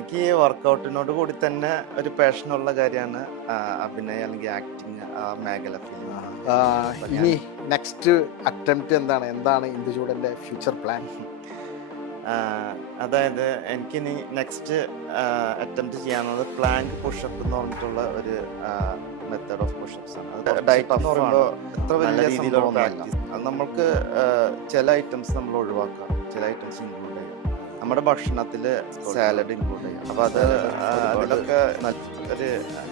എനിക്ക് ഈ വർക്കൗട്ടിനോട് കൂടി തന്നെ ഒരു പാഷനുള്ള കാര്യമാണ് അഭിനയം അല്ലെങ്കിൽ ആക്ടിങ് ആ മേഖല ഇനി നെക്സ്റ്റ് അറ്റംപ്റ്റ് എന്താണ്? എന്താണ് ഇന്ദുചൂടന്റെ ഫ്യൂച്ചർ പ്ലാൻ അതായത് എനിക്കിനി നെക്സ്റ്റ് അറ്റംപ്റ്റ് ചെയ്യാനുള്ളത് പ്ലാങ്ക് പുഷപ്പ് എന്ന് പറഞ്ഞിട്ടുള്ള ഒരു മെത്തേഡ് ഓഫ് പുഷപ്സ് ആണ്. ഡയറ്റ് എന്ന് പറയുമ്പോൾ നല്ല വലിയ രീതിയിലുള്ള. പ്രാക്ടീസ് അത് നമ്മൾക്ക് ചില ഐറ്റംസ് നമ്മൾ ഒഴിവാക്കാം. ചില ഐറ്റംസ് ഇൻക്ലൂഡ് നമ്മുടെ ഭക്ഷണത്തിൽ സാലഡ് ഇൻക്ലൂഡ് ചെയ്യാം അപ്പോൾ അത് അതിലൊക്കെ ഒരു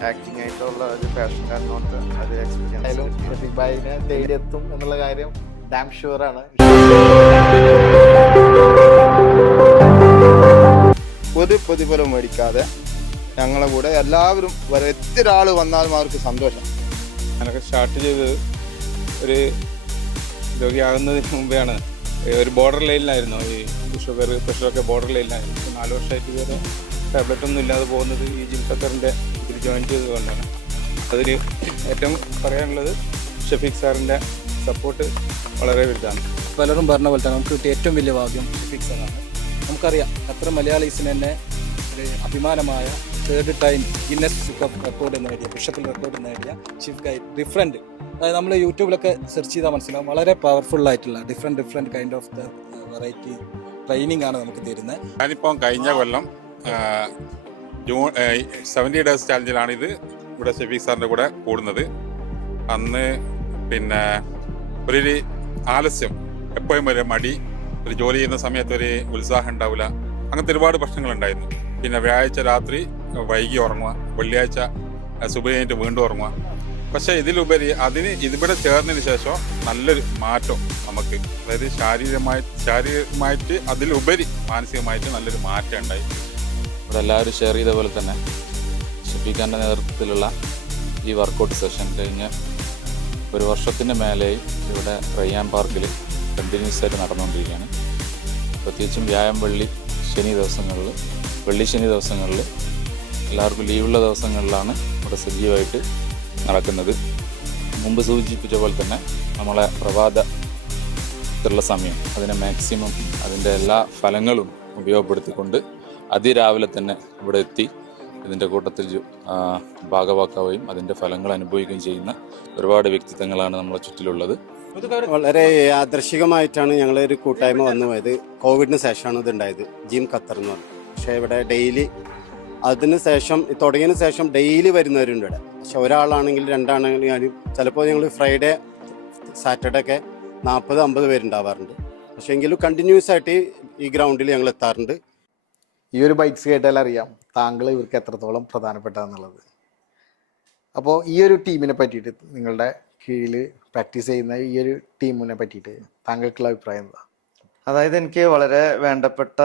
ആക്ടിങ് ആയിട്ടുള്ള ഒരു പാഷൻ കാരണം കൊണ്ട് അത് എക്സ്പീരിയൻസ് ഷഫീഖ് ഭായിനെ തേടിയെത്തും എന്നുള്ള കാര്യം ഡാം ഷുവർ ആണ്. ഒരു പ്രതിഫലം മേടിക്കാതെ ഞങ്ങളെ കൂടെ എല്ലാവരും വരെ എത്ര ഒരാൾ വന്നാലും അവർക്ക് സന്തോഷം. ഞാനൊക്കെ സ്റ്റാർട്ട് ചെയ്തത് ഒരു രോഗിയാകുന്നതിന് മുമ്പെയാണ് ഒരു ബോർഡർ ലൈനിലായിരുന്നു ഈ ഷുഗർ പ്രഷറൊക്കെ ബോർഡർ ലൈനിലായിരുന്നു നാല് വർഷമായിട്ട് വരെ ടാബ്ലറ്റ് ഒന്നും ഇല്ലാതെ പോകുന്നത് ഈ ജിം ഖത്തറിന്റെ ഇതിൽ ജോയിൻ ചെയ്തതുകൊണ്ടാണ്. അതിൽ ഏറ്റവും പറയാനുള്ളത് ഷഫീഖ് സാറിന്റെ സപ്പോർട്ട് വളരെ വലുതാണ്. പലരും പറഞ്ഞ പോലെ തന്നെ നമുക്ക് കിട്ടിയ ഏറ്റവും വലിയ ഭാഗ്യം ഷഫീഖ് സാറാണ്. നമുക്കറിയാം അത്ര മലയാളീസിന് തന്നെ ഒരു അഭിമാനമായ തേർഡ് ടൈം ഗിന്നസ് റെക്കോർഡ് നേടിയ ബിഷപ്പിൽ റെക്കോർഡ് നേടിയ ഷിഫ് ഗൈഡ് ഡിഫറെന്റ് അതായത് നമ്മൾ യൂട്യൂബിലൊക്കെ സെർച്ച് ചെയ്താൽ മനസ്സിലാവും. വളരെ പവർഫുൾ ആയിട്ടുള്ള different different kind of the variety training ആണ് നമുക്ക് തരുന്നത് ഞാനിപ്പം കഴിഞ്ഞ കൊല്ലം ജൂൺ സെവന്റി ഡേയ്സ് ചാലഞ്ചിലാണ് ഇത് ഇവിടെ ഷെഫീഖ് സാറിന്റെ കൂടെ കൂടുന്നത്. അന്ന് പിന്നെ ഒരു ആലസ്യം എപ്പോഴും ഒരു മടി ഒരു ജോലി ചെയ്യുന്ന സമയത്ത് ഒരു ഉത്സാഹം ഉണ്ടാവില്ല അങ്ങനത്തെ ഒരുപാട് പ്രശ്നങ്ങളുണ്ടായിരുന്നു. പിന്നെ വ്യാഴാഴ്ച രാത്രി വൈകി ഉറങ്ങുക. വെള്ളിയാഴ്ച സുബ കഴിഞ്ഞിട്ട് വീണ്ടും ഉറങ്ങുക. പക്ഷേ ഇതിലുപരി അതിന് ഇതിവിടെ ചേർന്നതിന് ശേഷം നല്ലൊരു മാറ്റം നമുക്ക്. അതായത് ശാരീരികമായി ശാരീരികമായിട്ട് അതിലുപരി മാനസികമായിട്ട് നല്ലൊരു മാറ്റം ഉണ്ടായി. ഇവിടെ എല്ലാവരും ഷെയർ ചെയ്ത പോലെ തന്നെ ഷഫീഖാന്റെ നേതൃത്വത്തിലുള്ള ഈ വർക്കൗട്ട് സെഷൻ കഴിഞ്ഞ് ഒരു വർഷത്തിന് മേലെയായി ഇവിടെ റയ്യാൻ പാർക്കിൽ കണ്ടിന്യൂസ് ആയിട്ട് നടന്നുകൊണ്ടിരിക്കുകയാണ്. പ്രത്യേകിച്ചും വ്യായാമം വെള്ളി ശനി ദിവസങ്ങളിൽ വെള്ളി ശനി ദിവസങ്ങളിൽ എല്ലാവർക്കും ലീവുള്ള ദിവസങ്ങളിലാണ് ഇവിടെ സജീവമായിട്ട് നടക്കുന്നത്. മുമ്പ് സൂചിപ്പിച്ച പോലെ തന്നെ നമ്മളെ പ്രഭാതത്തിലുള്ള സമയം അതിനെ മാക്സിമം അതിന്റെ എല്ലാ ഫലങ്ങളും ഉപയോഗപ്പെടുത്തിക്കൊണ്ട് അതിരാവിലെ തന്നെ ഇവിടെ എത്തി ഇതിന്റെ കൂട്ടത്തിൽ ഭാഗവാക്കാവുകയും അതിന്റെ ഫലങ്ങൾ അനുഭവിക്കുകയും ചെയ്യുന്ന ഒരുപാട് വ്യക്തിത്വങ്ങളാണ് നമ്മളെ ചുറ്റിലുള്ളത്. വളരെ ആദർശികമായിട്ടാണ് ഞങ്ങൾ ഒരു കൂട്ടായ്മ വന്നു പോയത്. കോവിഡിന് ശേഷമാണ് ഇത് ഉണ്ടായത്. ജിം ഖത്തർ എന്ന് പറഞ്ഞു. പക്ഷേ ഇവിടെ ഡെയിലി അതിന് ശേഷം തുടങ്ങിയതിന് ശേഷം ഡെയിലി വരുന്നവരുണ്ട് ഇവിടെ. പക്ഷെ ഒരാളാണെങ്കിൽ രണ്ടാണെങ്കിലും ചിലപ്പോൾ ഞങ്ങൾ ഫ്രൈഡേ സാറ്റർഡേ ഒക്കെ നാൽപ്പത് അമ്പത് പേരുണ്ടാവാറുണ്ട്. പക്ഷേ എങ്കിലും കണ്ടിന്യൂസ് ആയിട്ട് ഈ ഗ്രൗണ്ടിൽ ഞങ്ങൾ എത്താറുണ്ട്. ഈ ഒരു ബൈക്സ് കേട്ടാൽ അറിയാം താങ്കൾ ഇവർക്ക് എത്രത്തോളം പ്രധാനപ്പെട്ടതെന്നുള്ളത്. അപ്പോൾ ഈ ഒരു ടീമിനെ പറ്റിയിട്ട് നിങ്ങളുടെ കീഴിൽ പ്രാക്ടീസ് ചെയ്യുന്ന ഈ ഒരു ടീമിനെ പറ്റിയിട്ട് താങ്കൾക്കുള്ള അഭിപ്രായം എന്താ? അതായത് എനിക്ക് വളരെ വേണ്ടപ്പെട്ട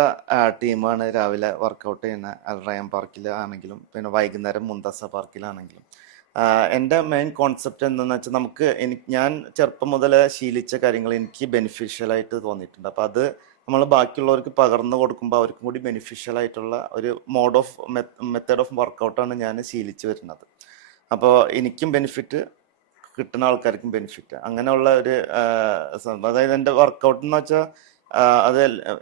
ടീമാണ് രാവിലെ വർക്കൗട്ട് ചെയ്യുന്ന അൽറയൻ പാർക്കിൽ ആണെങ്കിലും പിന്നെ വൈകുന്നേരം മുന്തസ പാർക്കിലാണെങ്കിലും എന്റെ മെയിൻ കോൺസെപ്റ്റ് എന്താണെന്ന് വെച്ചാൽ നമുക്ക് എനിക്ക് ഞാൻ ചെറുപ്പം മുതൽ ശീലിച്ച കാര്യങ്ങൾ എനിക്ക് ബെനിഫിഷ്യൽ ആയിട്ട് തോന്നിയിട്ടുണ്ട്. അപ്പോൾ അത് നമ്മൾ ബാക്കിയുള്ളവർക്ക് പകർന്നു കൊടുക്കുമ്പോൾ അവർക്കും കൂടി ബെനിഫിഷ്യൽ ആയിട്ടുള്ള ഒരു മോഡ് ഓഫ് മെത്തേഡ് ഓഫ് വർക്കൗട്ടാണ് ഞാൻ ശീലിച്ചു വരുന്നത്. അപ്പോൾ എനിക്കും ബെനിഫിറ്റ് കിട്ടുന്ന ആൾക്കാർക്കും ബെനിഫിറ്റ് അങ്ങനെയുള്ള ഒരു അതായത് എന്റെ വർക്കൗട്ട് എന്ന് വെച്ചാൽ അത്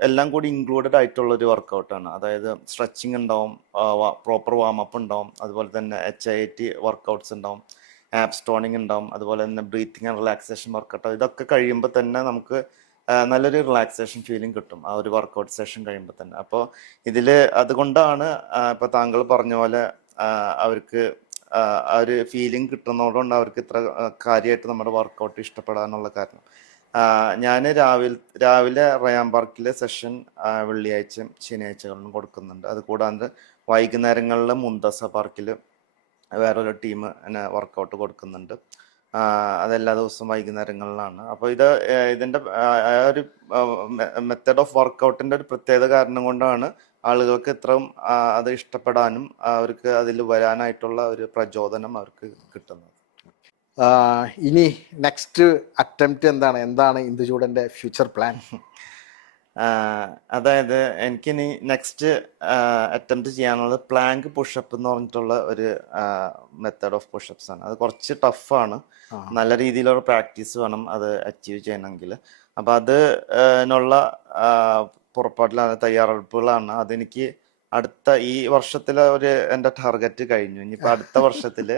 എല്ലാം കൂടി ഇൻക്ലൂഡഡ് ആയിട്ടുള്ള ഒരു വർക്കൗട്ടാണ് അതായത് സ്ട്രെച്ചിങ് ഉണ്ടാവും പ്രോപ്പർ വാമപ്പ് ഉണ്ടാവും അതുപോലെ തന്നെ എച്ച് ഐ ടി വർക്കൗട്ട്സ് ഉണ്ടാവും ആപ്പ് സ്റ്റോണിങ് ഉണ്ടാവും അതുപോലെ തന്നെ ബ്രീത്തിങ് ആൻഡ് റിലാക്സേഷൻ വർക്കൗട്ട് ഇതൊക്കെ കഴിയുമ്പോൾ തന്നെ നമുക്ക് നല്ലൊരു റിലാക്സേഷൻ ഫീലിംഗ് കിട്ടും ആ ഒരു വർക്കൗട്ട് സെഷൻ കഴിയുമ്പോൾ തന്നെ. അപ്പോൾ ഇതിൽ അതുകൊണ്ടാണ് ഇപ്പോൾ താങ്കൾ പറഞ്ഞ പോലെ അവർക്ക് ആ, ഒരു ഫീലിംഗ് കിട്ടുന്നതുകൊണ്ട് അവർക്ക് ഇത്ര കാര്യമായിട്ട് നമ്മുടെ വർക്കൗട്ട് ഇഷ്ടപ്പെടാനുള്ള കാരണം. ഞാൻ രാവിലെ രാവിലെ റയാം പാർക്കിലെ സെഷൻ വെള്ളിയാഴ്ചയും ശനിയാഴ്ചകളിലും കൊടുക്കുന്നുണ്ട്. അത് കൂടാതെ വൈകുന്നേരങ്ങളിൽ മുന്തസ പാർക്കിൽ വേറൊരു ടീം എന്നെ വർക്കൗട്ട് കൊടുക്കുന്നുണ്ട്. അതെല്ലാ ദിവസവും വൈകുന്നേരങ്ങളിലാണ്. അപ്പോൾ ഇത് ഇതിന്റെ ഒരു മെത്തേഡ് ഓഫ് വർക്കൗട്ടിന്റെ ഒരു പ്രത്യേക കാരണം കൊണ്ടാണ് ആളുകൾക്ക് ഇത്രയും അത് ഇഷ്ടപ്പെടാനും അവർക്ക് അതിൽ വരാനായിട്ടുള്ള ഒരു പ്രചോദനം അവർക്ക് കിട്ടുന്നത്. ഇനി നെക്സ്റ്റ് അറ്റംപ്റ്റ് എന്താണ്? എന്താണ് ഇന്ദുചൂടന്റെ ഫ്യൂച്ചർ പ്ലാൻ അതായത് എനിക്കിനി നെക്സ്റ്റ് അറ്റംപ്റ്റ് ചെയ്യാനുള്ളത് പ്ലാങ്ക് പുഷപ്പ് എന്ന് പറഞ്ഞിട്ടുള്ള ഒരു മെത്തേഡ് ഓഫ് പുഷപ്സ് ആണ്. അത് കുറച്ച് ടഫാണ്. നല്ല രീതിയിലുള്ള പ്രാക്ടീസ് വേണം അത് അച്ചീവ് ചെയ്യണമെങ്കിൽ. അപ്പം അത് നുള്ള പുറപ്പാടിലാണ് തയ്യാറെടുപ്പുകളാണ്. അതെനിക്ക് അടുത്ത ഈ വർഷത്തിലെ ഒരു എന്റെ ടാർഗറ്റ് കഴിഞ്ഞു. ഇനിയിപ്പോ അടുത്ത വർഷത്തിൽ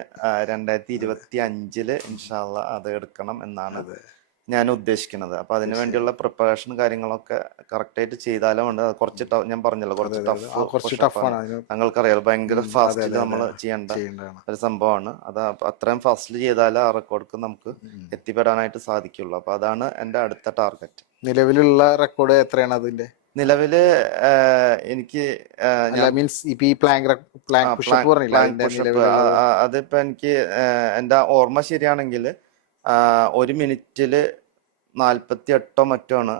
രണ്ടായിരത്തി ഇരുപത്തി അഞ്ചിൽ ഇൻഷാല്ല അത് എടുക്കണം എന്നാണ് ഞാൻ ഉദ്ദേശിക്കുന്നത്. അപ്പൊ അതിനു വേണ്ടിയുള്ള പ്രിപ്പറേഷൻ കാര്യങ്ങളൊക്കെ കറക്റ്റ് ആയിട്ട് ചെയ്താലും ഉണ്ട്. കുറച്ച് ഞാൻ പറഞ്ഞല്ലോ കുറച്ച് അതെ. കുറച്ച് ടഫ് ടഫാണ് അതിന് താങ്കൾക്കറിയാലോ ഭയങ്കര ഫാസ്റ്റ് ഫാസ്റ്റിൽ നമ്മൾ. ചെയ്യേണ്ട ഒരു സംഭവമാണ്. അത് അത്രയും ഫാസ്റ്റിൽ ചെയ്താലേ ആ റെക്കോർഡ്ക്ക് നമുക്ക് എത്തിപ്പെടാനായിട്ട് സാധിക്കുള്ളൂ. അപ്പൊ അതാണ് എന്റെ അടുത്ത ടാർഗറ്റ് നിലവിലുള്ള റെക്കോർഡ് എത്രയാണ് അതിന്റെ നിലവിൽ എനിക്ക് മീൻസ് അതിപ്പോ എനിക്ക് എന്റെ ഓർമ്മ ശരിയാണെങ്കിൽ ഒരു മിനിറ്റിൽ നാൽപ്പത്തി എട്ടോ മറ്റോ ആണ്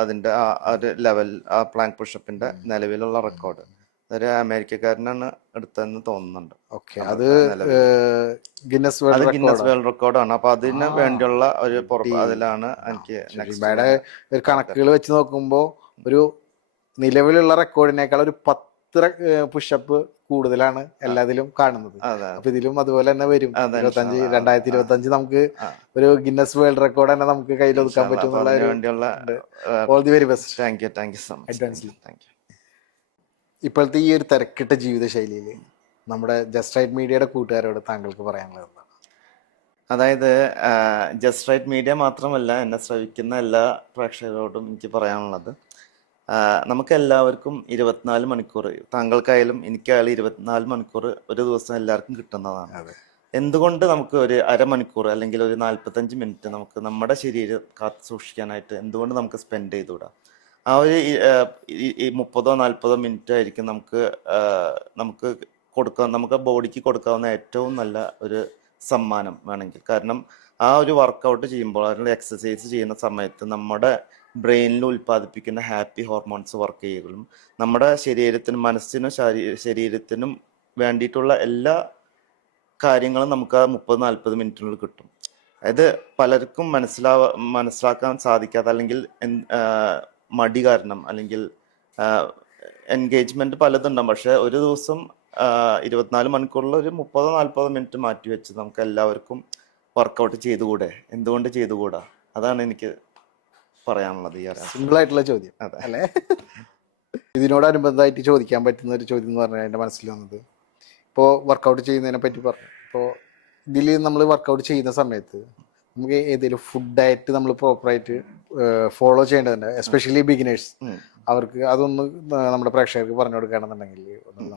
അതിന്റെ ആ ഒരു ലെവൽ ആ പ്ലാങ്ക് പുഷപ്പിന്റെ നിലവിലുള്ള റെക്കോർഡ്. ഒരു അമേരിക്കക്കാരനാണ് എടുത്തതെന്ന് തോന്നുന്നുണ്ട്. ഓക്കെ അത് Guinness world Guinness record? World റെക്കോർഡാണ്. അപ്പൊ അതിന് വേണ്ടിയുള്ള ഒരു. അതിലാണ് എനിക്ക് ഒരു കണക്കുകൾ വെച്ച് നോക്കുമ്പോൾ ഒരു നിലവിലുള്ള റെക്കോർഡിനേക്കാൾ ഒരു പത്ത് പുഷപ്പ് കൂടുതലാണ് എല്ലാത്തിലും കാണുന്നത്. അപ്പൊ ഇതിലും അതുപോലെ തന്നെ വരും. ഇരുപത്തഞ്ച്. രണ്ടായിരത്തി ഇരുപത്തി അഞ്ച് നമുക്ക് ഒരു ഗിന്നസ് വേൾഡ് റെക്കോർഡ് തന്നെ നമുക്ക് കയ്യിൽ ഒതുക്കാൻ. പറ്റും. All the very best thank you thank you so much Advancedly. Thank you ഇപ്പോഴത്തെ ഈ ഒരു തിരക്കിട്ട ജീവിതശൈലിയിൽ നമ്മുടെ ജസ്റ്റ് റൈറ്റ് മീഡിയയുടെ കൂട്ടുകാരോട് താങ്കൾക്ക് പറയാനുള്ളത് എന്താണ്? അതായത് ജസ്റ്റ് റൈറ്റ് മീഡിയ മാത്രമല്ല എന്നെ ശ്രവിക്കുന്ന എല്ലാ പ്രേക്ഷകരോടും എനിക്ക് പറയാനുള്ളത്. നമുക്ക് എല്ലാവർക്കും ഇരുപത്തിനാല് മണിക്കൂർ താങ്കൾക്കായാലും എനിക്കായാലും ഇരുപത്തിനാല് മണിക്കൂർ ഒരു ദിവസം എല്ലാവർക്കും കിട്ടുന്നതാണ്. എന്തുകൊണ്ട് നമുക്ക് ഒരു അരമണിക്കൂർ അല്ലെങ്കിൽ ഒരു നാൽപ്പത്തഞ്ച് മിനിറ്റ് നമുക്ക് നമ്മുടെ ശരീരം കാത്തു സൂക്ഷിക്കാനായിട്ട് എന്തുകൊണ്ട് നമുക്ക് സ്പെൻഡ് ചെയ്തുകൂടാ? ആ ഒരു മുപ്പതോ നാൽപ്പതോ മിനിറ്റ് ആയിരിക്കും നമുക്ക് നമുക്ക് കൊടുക്കാൻ നമുക്ക് ബോഡിക്ക് കൊടുക്കാവുന്ന ഏറ്റവും നല്ല ഒരു സമ്മാനം വേണമെങ്കിൽ. കാരണം ആ ഒരു വർക്കൗട്ട് ചെയ്യുമ്പോൾ അല്ലെങ്കിൽ എക്സസൈസ് ചെയ്യുന്ന സമയത്ത് നമ്മുടെ ബ്രെയിനിൽ ഉൽപ്പാദിപ്പിക്കുന്ന ഹാപ്പി ഹോർമോൺസ് വർക്ക് ചെയ്യുകയും നമ്മുടെ ശരീരത്തിനും മനസ്സിനും ശരീ- ശരീരത്തിനും വേണ്ടിയിട്ടുള്ള എല്ലാ കാര്യങ്ങളും നമുക്ക് ആ മുപ്പത് നാൽപ്പത് മിനിറ്റിനുള്ളിൽ കിട്ടും. അതായത് പലർക്കും മനസ്സിലാവ മനസ്സിലാക്കാൻ സാധിക്കാത്ത അല്ലെങ്കിൽ മടി കാരണം അല്ലെങ്കിൽ എൻഗേജ്മെന്റ് പലതുണ്ടാവും. പക്ഷെ ഒരു ദിവസം ഇരുപത്തിനാല് മണിക്കൂറിൽ ഒരു മുപ്പതോ നാൽപ്പതോ മിനിറ്റ് മാറ്റി വെച്ച് നമുക്ക് എല്ലാവർക്കും വർക്കൗട്ട് ചെയ്തുകൂടെ? എന്തുകൊണ്ട് ചെയ്തുകൂടാ? അതാണ് എനിക്ക് പറയാനുള്ളത് ഈ സിമ്പിൾ ആയിട്ടുള്ള ചോദ്യം. അല്ലേ? ഇതിനോടനുബന്ധമായിട്ട് ചോദിക്കാൻ പറ്റുന്ന ഒരു ചോദ്യം എന്ന് പറഞ്ഞാൽ എന്റെ മനസ്സിൽ വന്നത്. ഇപ്പോൾ വർക്കൗട്ട് ചെയ്യുന്നതിനെ പറ്റി പറഞ്ഞു. ഇപ്പോൾ ഇതിൽ നമ്മൾ വർക്കൗട്ട് ചെയ്യുന്ന സമയത്ത് നമുക്ക് ഏതെങ്കിലും ഫുഡ് ഡയറ്റ് നമ്മൾ പ്രോപ്പറായിട്ട് ഫോളോ ചെയ്യേണ്ടതുണ്ട്. Especially beginners. അവർക്ക് അതൊന്ന് നമ്മുടെ പ്രേക്ഷകർക്ക് പറഞ്ഞു കൊടുക്കുകയാണെന്നുണ്ടെങ്കിൽ ഒന്ന്.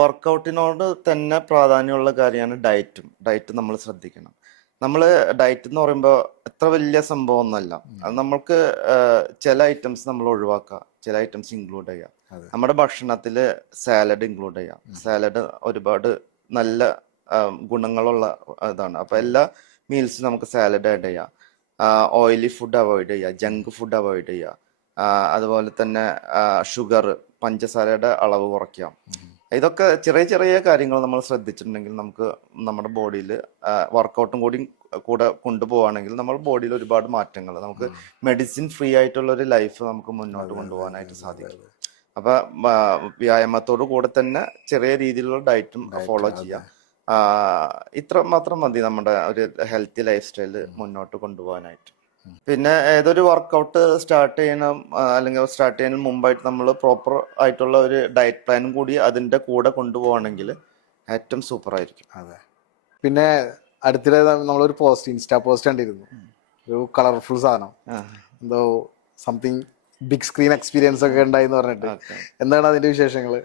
വർക്കൗട്ടിനോട് തന്നെ പ്രാധാന്യമുള്ള കാര്യമാണ് ഡയറ്റും. ഡയറ്റ് നമ്മൾ ശ്രദ്ധിക്കണം. നമ്മൾ ഡയറ്റ് എന്ന് പറയുമ്പോൾ എത്ര വലിയ സംഭവമൊന്നുമല്ല. അത് നമ്മൾക്ക് ചില ഐറ്റംസ് നമ്മൾ ഒഴിവാക്കുക. ചില ഐറ്റംസ് ഇൻക്ലൂഡ് ചെയ്യാം നമ്മുടെ ഭക്ഷണത്തിൽ സാലഡ് ഇൻക്ലൂഡ് ചെയ്യാം സാലഡ് ഒരുപാട് നല്ല ഗുണങ്ങളുള്ള ഇതാണ്. അപ്പൊ എല്ലാ മീൽസും നമുക്ക് സാലഡ് ആഡ് ചെയ്യാം ഓയിലി ഫുഡ് അവോയ്ഡ് ചെയ്യുക. ജങ്ക് ഫുഡ് അവോയ്ഡ് ചെയ്യുക. അതുപോലെ തന്നെ ഷുഗർ പഞ്ചസാരയുടെ അളവ് കുറയ്ക്കാം ഇതൊക്കെ ചെറിയ ചെറിയ കാര്യങ്ങൾ നമ്മൾ ശ്രദ്ധിച്ചിട്ടുണ്ടെങ്കിൽ നമുക്ക് നമ്മുടെ ബോഡിയിൽ വർക്കൗട്ടും കൂടി കൂടെ കൊണ്ടുപോവാണെങ്കിൽ നമ്മൾ ബോഡിയിൽ ഒരുപാട് മാറ്റങ്ങൾ നമുക്ക് മെഡിസിൻ ഫ്രീ ആയിട്ടുള്ള ഒരു ലൈഫ് നമുക്ക് മുന്നോട്ട് കൊണ്ടുപോകാനായിട്ട് സാധിക്കും. അപ്പൊ വ്യായാമത്തോടു കൂടെ തന്നെ ചെറിയ രീതിയിലുള്ള ഡയറ്റും ഫോളോ ചെയ്യാം. ഇത്ര മാത്രം മതി നമ്മുടെ ഒരു ഹെൽത്തി ലൈഫ് സ്റ്റൈൽ മുന്നോട്ട് കൊണ്ടുപോകാനായിട്ട്. പിന്നെ ഏതൊരു വർക്കൗട്ട് സ്റ്റാർട്ട് ചെയ്യണം അല്ലെങ്കിൽ സ്റ്റാർട്ട് ചെയ്യുന്നതിന് മുമ്പായിട്ട് നമ്മൾ പ്രോപ്പർ ആയിട്ടുള്ള ഒരു ഡയറ്റ് പ്ലാനും കൂടി അതിന്റെ കൂടെ കൊണ്ടുപോകണമെങ്കിൽ ഏറ്റവും സൂപ്പർ ആയിരിക്കും. അതെ. പിന്നെ അടുത്തിടെ നമ്മളൊരു പോസ്റ്റ് ഇൻസ്റ്റാ പോസ്റ്റ് കണ്ടിരുന്നു. ഒരു കളർഫുൾ സാധനം. എന്തോ സംതിങ് ബിഗ് സ്ക്രീൻ എക്സ്പീരിയൻസ് ഒക്കെ ഉണ്ടായി എന്ന് പറഞ്ഞിട്ട് എന്താണ് അതിന്റെ വിശേഷങ്ങൾ ആ,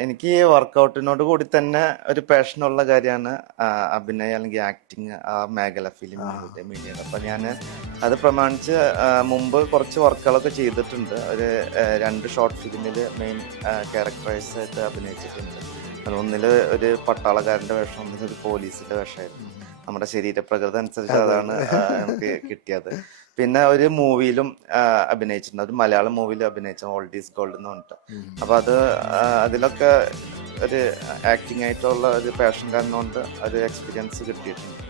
എനിക്ക് ഈ വർക്കൗട്ടിനോട് കൂടി തന്നെ ഒരു പാഷനുള്ള കാര്യമാണ് അഭിനയം അല്ലെങ്കിൽ ആക്ടിങ് ആ മേഖല ഫിലിം മീഡിയ അപ്പൊ ഞാൻ അത് പ്രമാണിച്ച് മുമ്പ് കുറച്ച് വർക്കുകളൊക്കെ ചെയ്തിട്ടുണ്ട്. ഒരു രണ്ട് ഷോർട്ട് ഫിലിമിൽ മെയിൻ ക്യാരക്ടറൈസ് ആയിട്ട് അഭിനയിച്ചിട്ടുണ്ട്. ഒന്നിൽ ഒരു പട്ടാളക്കാരന്റെ വേഷം ഒന്നിൽ ഒരു പോലീസിന്റെ വേഷമായിരുന്നു. നമ്മുടെ ശരീരപ്രകൃതി അനുസരിച്ച് അതാണ് നമുക്ക് കിട്ടിയത്. പിന്നെ ഒരു മൂവിയിലും അഭിനയിച്ചിട്ടുണ്ട്. ഒരു മലയാളം മൂവിയിൽ അഭിനയിച്ച ഓൾഡ് ഈസ് ഗോൾഡ് എന്ന് പറഞ്ഞിട്ട്. അപ്പൊ അത് അതിലൊക്കെ ഒരു ആക്ടിങ് ആയിട്ടുള്ള ഒരു പാഷൻ കാരണം കൊണ്ട് ഒരു എക്സ്പീരിയൻസ് കിട്ടിയിട്ടുണ്ട്.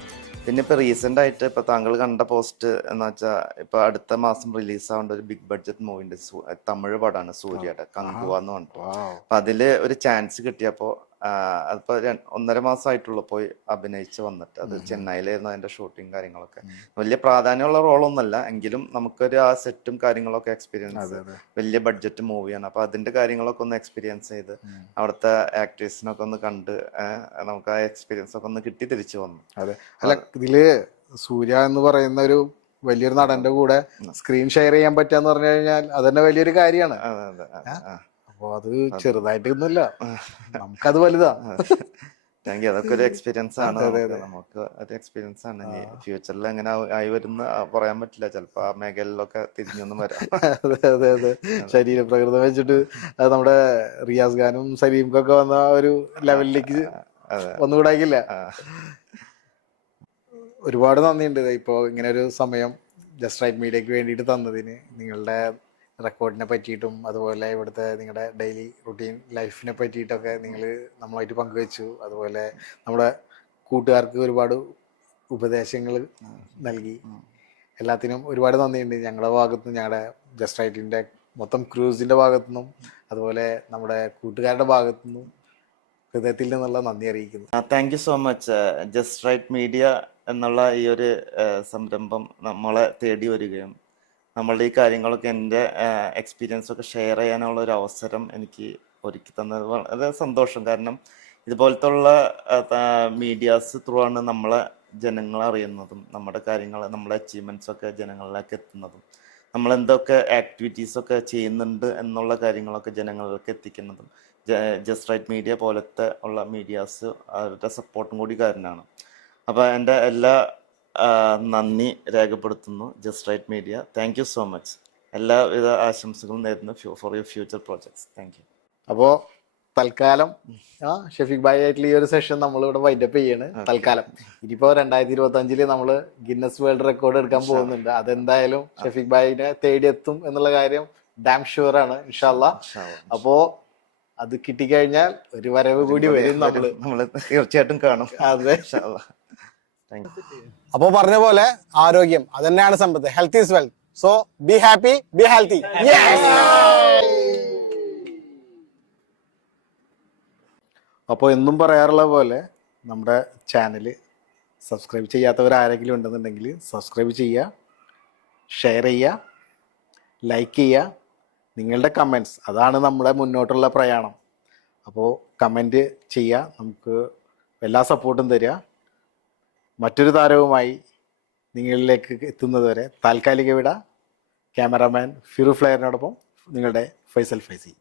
പിന്നെ ഇപ്പൊ റീസെന്റ് ആയിട്ട് ഇപ്പൊ താങ്കൾ കണ്ട പോസ്റ്റ് എന്ന് വെച്ചാൽ ഇപ്പൊ അടുത്ത മാസം റിലീസ് ആവേണ്ട ഒരു ബിഗ് ബഡ്ജറ്റ് മൂവിന്റെ തമിഴ് പടമാണ് സൂര്യയുടെ കങ്കുവ എന്ന് പറഞ്ഞിട്ട്. അപ്പൊ അതിൽ ഒരു ചാൻസ് കിട്ടിയപ്പോ അതിപ്പോ ഒന്നര മാസമായിട്ടുള്ളൂ പോയി അഭിനയിച്ച് വന്നിട്ട്. അത് ചെന്നൈയിലായിരുന്നു അതിന്റെ ഷൂട്ടിങ് കാര്യങ്ങളൊക്കെ. വലിയ പ്രാധാന്യമുള്ള റോളൊന്നുമല്ല. എങ്കിലും നമുക്കൊരു ആ സെറ്റും കാര്യങ്ങളൊക്കെ എക്സ്പീരിയൻസ് അതെ അതെ. വലിയ ബഡ്ജറ്റ് മൂവിയാണ് അപ്പൊ അതിന്റെ കാര്യങ്ങളൊക്കെ ഒന്ന് എക്സ്പീരിയൻസ് ചെയ്ത് അവിടുത്തെ ആക്ടേഴ്സിനൊക്കെ ഒന്ന് കണ്ട് നമുക്ക് ആ എക്സ്പീരിയൻസ് ഒക്കെ ഒന്ന് കിട്ടി തിരിച്ചു വന്നു. അതെ. അല്ല ഇതിൽ സൂര്യ എന്ന് പറയുന്ന ഒരു വലിയൊരു നടന്റെ കൂടെ സ്ക്രീൻ ഷെയർ ചെയ്യാൻ പറ്റാന്ന് പറഞ്ഞു കഴിഞ്ഞാൽ അതന്നെ വലിയൊരു കാര്യമാണ്. അതെ അതെ. ചെറുതായിട്ടൊന്നുമില്ല. നമുക്കത് വലുതാ. താങ്ക് യു അതൊക്കെ ഒരു എക്സ്പീരിയൻസ് ആണ്. നമുക്ക്. ഒരു എക്സ്പീരിയൻസ് ആണ്. ഫ്യൂച്ചറിൽ എങ്ങനെ ആയി വരുന്ന പറയാൻ പറ്റില്ല. ചിലപ്പോ ആ മേഖലയിലൊക്കെ തിരിഞ്ഞൊന്നും വരാം. അതെ അതെ അതെ. ശരീരപ്രകൃതം വെച്ചിട്ട് അത് നമ്മുടെ റിയാസ് ഖാനും സലീംക്കൊക്കെ വന്ന ആ ഒരു ലെവലിലേക്ക് അതെ. ഒന്നുകൂടാക്കില്ല ഒരുപാട് നന്ദിയുണ്ട്. ഇപ്പോൾ ഇങ്ങനെ ഒരു സമയം ജസ്റ്റ് റൈറ്റ് മീഡിയക്ക് വേണ്ടിയിട്ട് തന്നതിന്. നിങ്ങളുടെ റെക്കോർഡിനെ പറ്റിയിട്ടും അതുപോലെ ഇവിടുത്തെ നിങ്ങളുടെ ഡെയിലി റുട്ടീൻ ലൈഫിനെ പറ്റിയിട്ടൊക്കെ നിങ്ങൾ നമ്മളായിട്ട് പങ്കുവച്ചു. അതുപോലെ നമ്മുടെ കൂട്ടുകാർക്ക് ഒരുപാട് ഉപദേശങ്ങൾ നൽകി. എല്ലാത്തിനും ഒരുപാട് നന്ദിയുണ്ട്. ഞങ്ങളുടെ ഭാഗത്തുനിന്ന് ഞങ്ങളുടെ ജസ്റ്റ് റൈറ്റിന്റെ മൊത്തം ക്രൂസിന്റെ ഭാഗത്തുനിന്നും അതുപോലെ നമ്മുടെ കൂട്ടുകാരുടെ ഭാഗത്തുനിന്നും ഹൃദയത്തിൽ നിന്നുള്ള നന്ദി അറിയിക്കുന്നു. Thank you so much just right media എന്നുള്ള ഈ ഒരു സംരംഭം നമ്മളെ തേടി വരികയും നമ്മളുടെ ഈ കാര്യങ്ങളൊക്കെ എന്റെ എക്സ്പീരിയൻസ് ഒക്കെ ഷെയർ ചെയ്യാനുള്ള ഒരു അവസരം എനിക്ക് ഒരുക്കി തന്നത് വളരെ സന്തോഷം. കാരണം ഇതുപോലത്തുള്ള മീഡിയാസ് ത്രൂ ആണ് നമ്മളെ ജനങ്ങൾ അറിയുന്നതും നമ്മുടെ കാര്യങ്ങൾ നമ്മുടെ അച്ചീവ്മെന്റ്സ് ഒക്കെ ജനങ്ങളിലേക്ക് എത്തുന്നതും നമ്മൾ എന്തൊക്കെ ആക്ടിവിറ്റീസ് ഒക്കെ ചെയ്യുന്നുണ്ട് എന്നുള്ള കാര്യങ്ങളൊക്കെ ജനങ്ങളിലേക്ക് എത്തിക്കുന്നതും ജസ്റ്റ് റൈറ്റ് മീഡിയ പോലത്തെ ഉള്ള മീഡിയാസ് അവരുടെ സപ്പോർട്ടും കൂടി കാരണമാണ് അപ്പോൾ എന്റെ എല്ലാ നന്ദി രേഖപ്പെടുത്തുന്നു. Just right media thank you so much എല്ലാവിധ ആശംസകളും നേരുന്നു for your future projects thank you അപ്പോൾ തൽക്കാലം ആ ഷെഫീഖ് ഭായി ആയിട്ടുള്ള ഈ ഒരു സെഷൻ നമ്മൾ ഇവിടെ വൈൻഡപ്പ് ചെയ്യാണ്. തൽക്കാലം. ഇനിയിപ്പോ രണ്ടായിരത്തി ഇരുപത്തി അഞ്ചിൽ നമ്മൾ ഗിന്നസ് വേൾഡ് റെക്കോർഡ് എടുക്കാൻ പോകുന്നുണ്ട്. അതെന്തായാലും ഷെഫീഖ് ഭായിനെ തേടിയെത്തും എന്നുള്ള കാര്യം ഡാം ഷുവർ ആണ്. ഇൻഷാല്ല അപ്പോ അത് കിട്ടിക്കഴിഞ്ഞാൽ ഒരു വരവ് കൂടി വരും നമ്മൾ. നമ്മൾ തീർച്ചയായിട്ടും കാണും. അതെ. അപ്പോൾ പറഞ്ഞ പോലെ ആരോഗ്യം അത് തന്നെയാണ് സമ്പത്ത് health is wealth so be happy be healthy അപ്പോൾ എന്നും പറയാറുള്ള പോലെ നമ്മുടെ ചാനൽ സബ്സ്ക്രൈബ് ചെയ്യാത്തവർ ആരെങ്കിലും ഉണ്ടെന്നുണ്ടെങ്കിൽ സബ്സ്ക്രൈബ് ചെയ്യുക ഷെയർ ചെയ്യുക ലൈക്ക് ചെയ്യുക. നിങ്ങളുടെ കമൻസ് അതാണ് നമ്മുടെ മുന്നോട്ടുള്ള പ്രയാണം. അപ്പോൾ കമന്റ് ചെയ്യുക നമുക്ക് എല്ലാ സപ്പോർട്ടും തരിക. മറ്റൊരു താരവുമായി നിങ്ങളിലേക്ക് എത്തുന്നത് വരെ താൽക്കാലിക വിട ക്യാമറാമാൻ ഫിറു ഫ്ലെയറിനോടൊപ്പം നിങ്ങളുടെ ഫൈസൽ ഫൈസി.